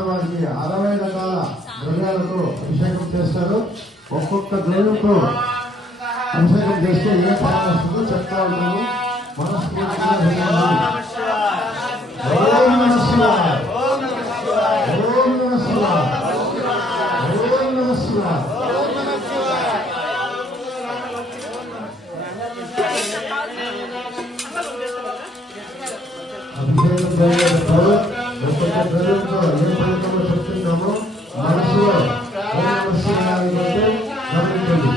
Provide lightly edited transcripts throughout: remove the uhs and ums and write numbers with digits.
స్వామివారికి 60 రకాల ద్రవ్యాలతో అభిషేకం చేస్తారు. ఒక్కొక్క ద్రవ్యంతో అభిషేకం చేస్తే ఏ ఫలం వస్తుందో చెప్తా ఉంటాము. మనస్ఫూర్తిగా ఓం నమః శివాయ, ఓం నమః శివాయ, ఓం నమః శివాయ, ఓం నమః శివాయ. అభిషేకం ద్రవ్యాలతో ఒక్కొక్క ద్రవ్యంతో ఏ ఫలితంలో చెప్తున్నామో మనసులో ఓం నమః శివాయ అంటే గమనించండి.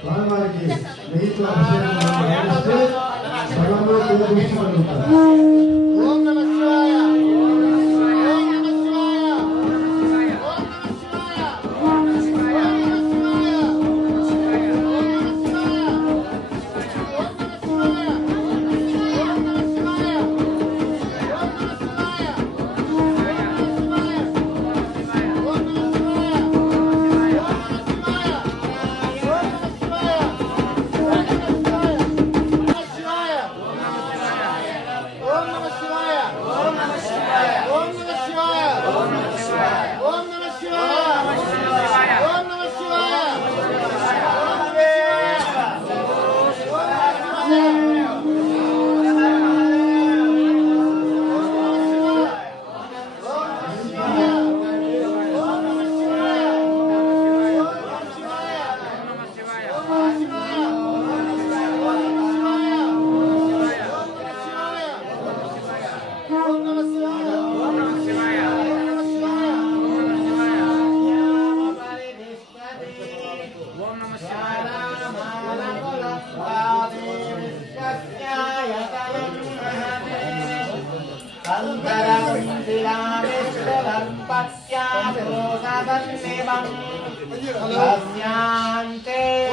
స్వామివారికి నెయ్యితో అభిషేకం చేస్తే సగంలో ఉపయోగించుకుంటారు. ఓం నమః శివాయ, ఓం నమః శివాయ, ఓం నమః శివాయ, ఓం నమః శివాయ, ఓం నమః శివాయ, ఓం నమః శివాయ, ఓం నమః శివాయ, ఓం నమః శివాయ, ఓం నమః శివాయ, ఓం నమః శివాయ, ఓం నమః శివాయ.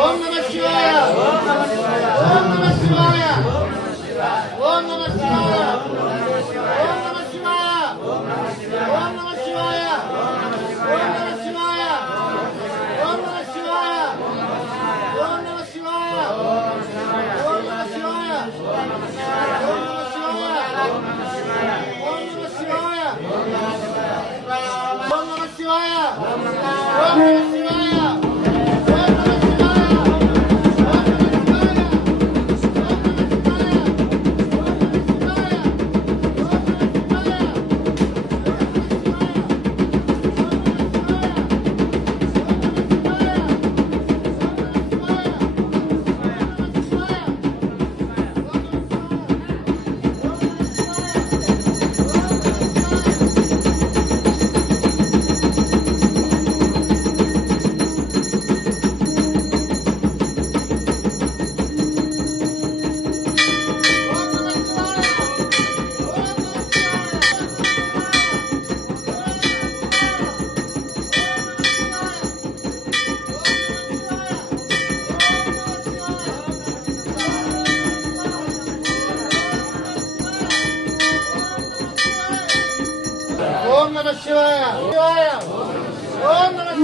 ఓం నమః శివాయ ఓం నమః శివాయ ఓం నమః శివాయ ఓం నమః శివాయ ఓం నమః శివాయ ఓం నమః శివాయ ఓం నమః శివాయ ఓం నమః శివాయ ఓం నమః శివాయ ఓం నమః శివాయ ఓం నమః శివాయ ఓం నమః శివాయ ఓం నమః శివాయ ఓం నమః శివాయ ఓం నమః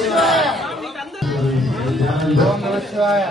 శివాయ ఓం నమః శివాయ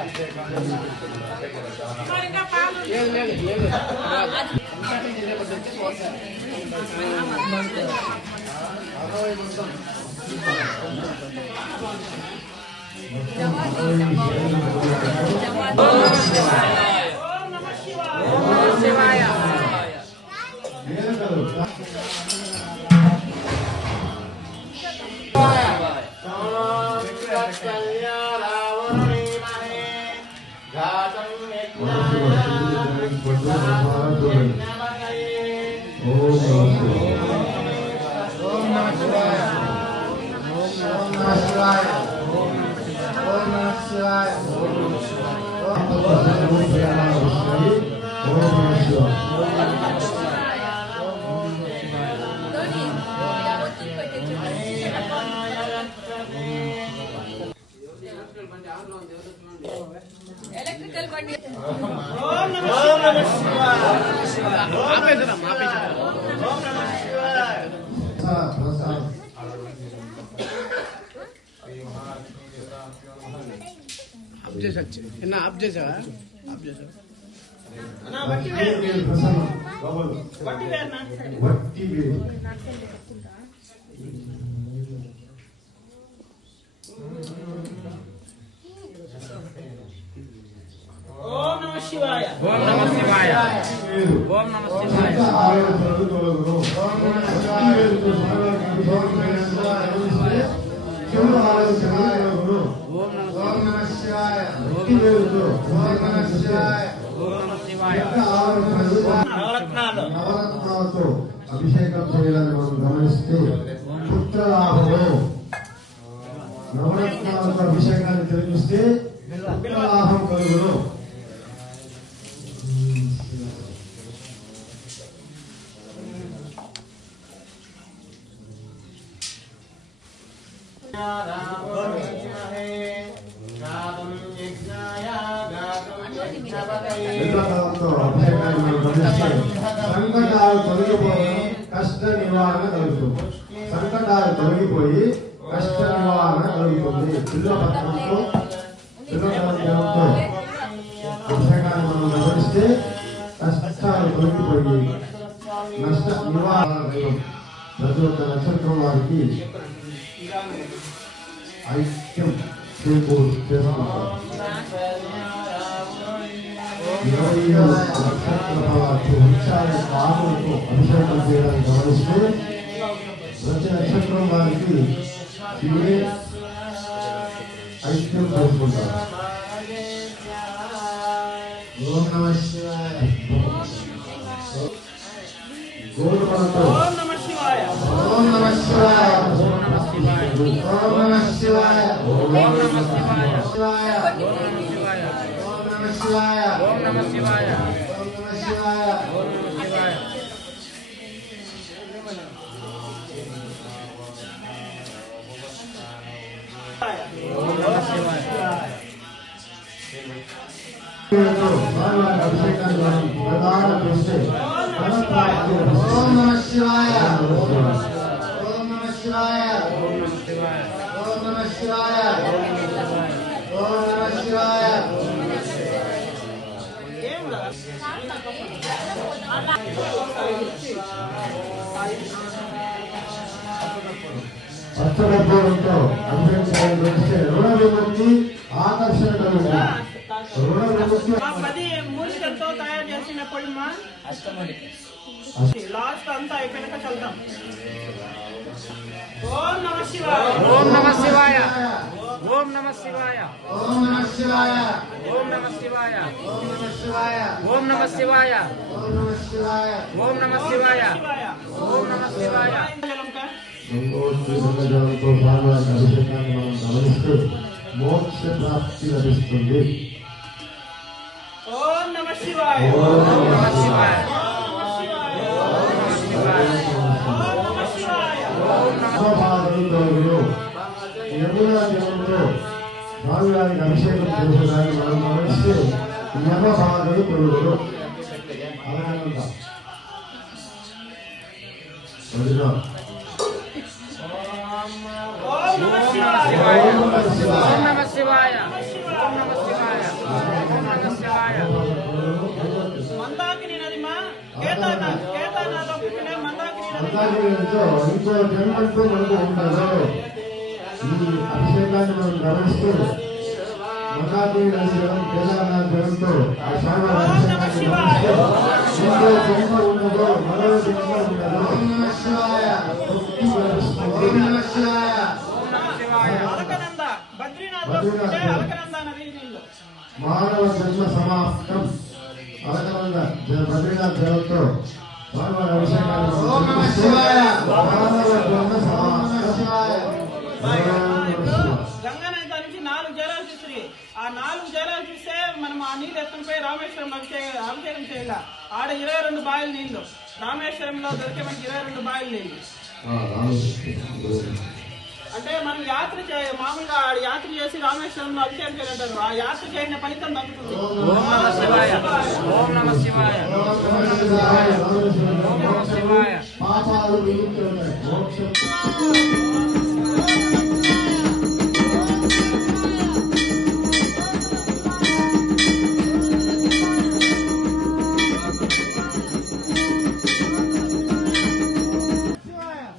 ఎలక్ట్రికల్ బండి ఓం నమః శివాయ ఆపేదరా ఓం నమః శివాయ आप जे सच्चे ना आप जैसा ना बट्टी वेर बट्टी वेर ना बट्टी वेर ओम नमः शिवाय ओम नमः शिवाय ओम नमः शिवाय నవరత్నాలతో అభిషేకం చేయాలని మనం గమనిస్తే పుత్రలాభము నవరత్నాలతో అభిషేకాన్ని జరిగిస్తే పుత్రలాభం కలుగును. అభిషేకాన్ని మనం గమనిస్తే సంకటాలు తొలగిపోయి కష్ట నివారణ కలుగుతుంది. సంకటాలు తొలగిపోయి కష్ట నివారణ కలుగుతుంది. బిల్వపత్రంతో బిల్వపత్రంతో అభిషేకాన్ని మనం గమనిస్తే కష్టాలు తొలగిపోయి నష్ట నివారణ ప్రతి ఒక్క నక్షత్రం వారికి ఐక్యం చేసుకుంటారు. 27 వృక్షాల ఆకులతో అభిషేకం చేయడానికి గమనిస్తే ప్రతి నక్షత్రం వారికి ఇవే ఐక్యం చేసుకుంటారు. ఓం నమః శివాయ గోధుమలతో ओम नमः शिवाय ఓం నమః శివాయ ఓం నమః శివాయ ఓం నమః శివాయ ओम नमः शिवाय శివాయ ओम नमः शिवाय ఓం నమః శివాయ ओम नमः शिवाय ఓం నమః శివాయ ओम नमः शिवाय ओम नमः शिवाय అభిషేకాన్ని మనం ప్రదానం చేస్తే ఓం నమః శివాయ ఓం నమః శివాయ ओम नमः शिवाय ఓం నమః శివాయ ఓం నమః శివాయ ఏం రా పచ్చగడ్డంతో అభిషేకం చేస్తే రుణ విముక్తి ఆకర్షణ కలుగుతుంది. రుణ విముక్తి మా 10 మూలికలతో తయారు చేసిన పొడిమా లాస్ట్ అంతా అయిపోయినాక చల్దాం. ఓం నమః శివాయ ओम नमः शिवाय ओम नमः शिवाय ఓం నమః శివాయ ओम नमः शिवाय ఓం నమః శివాయ ओम नमः शिवाय ఓం నమః శివాయ ओम नमः शिवाय శివాయ ओम नमः शिवाय జలం కా గంగోత్సవంతో స్వామివారి అభిషేకాన్ని మనం గమనిస్తే మోక్ష ప్రాప్తి లభిస్తుంది. ఓం నమః శివాయ ओम नमः शिवाय ఓం నమః శివాయ ओम नमः शिवाय ఓం నమః శివాయ యమునా జలంతో స్వామివారికి అభిషేకం చేసేదాన్ని మనం గమనిస్తే యమబాధలు తొలగును. అలాగంట ఓం నమః శివాయ ओम नमः शिवाय ओम नमः शिवाय ओम नमः शिवाय మందాకిని నదిమా కేదార్నాథ్ కేదార్నాథ్ పుట్టిన మందాకిని మందాకినితో ఇంకో జన్మంటూ మనకు ఉండదు. ఈ అభిషేకాన్ని మనం గమనిస్తూ మందాకిని జలం కేదార్నాథ్ జలంతో ఆ స్వామి అభిషేకాన్ని గమనిస్తూ ఇంకో జన్మ ఉండదు, మరో జన్మ ఉండదు. మానవ జన్మ సమాప్తం. అలకనంద బద్రీనాథ్ జలంతో స్వామివారి అభిషేకాన్ని మానవ జన్మ సమాప్తం. గంగానది నుంచి 4 జలాలు చూసి ఆ 4 జలాలు చూస్తే మనం ఆ నీళ్ళు ఎత్తుకుపోయి రామేశ్వరం అభిషేకం చేయాల. ఆడ 22 బాయిల నీళ్లు, రామేశ్వరంలో దొరికే మనకి 22 బాయిల నీళ్లు. అంటే మనం మామూలుగా యాత్ర చేసి రామేశ్వరంలో అభిషేకం చేయాలంటారు. ఆ యాత్ర చేసిన ఫలితం దక్కుతుంది. ఓం నమః శివాయ, ఓం నమః శివాయ, ఓం నమః శివాయ, ఓం నమః శివాయ. పాపాలు